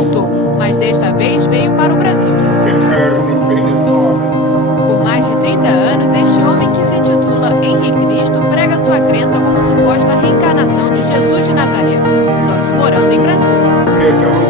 voltou, mas desta vez veio para o Brasil. Por mais de 30 anos, este homem que se intitula Henri Cristo prega sua crença como suposta reencarnação de Jesus de Nazaré, só que morando em Brasília.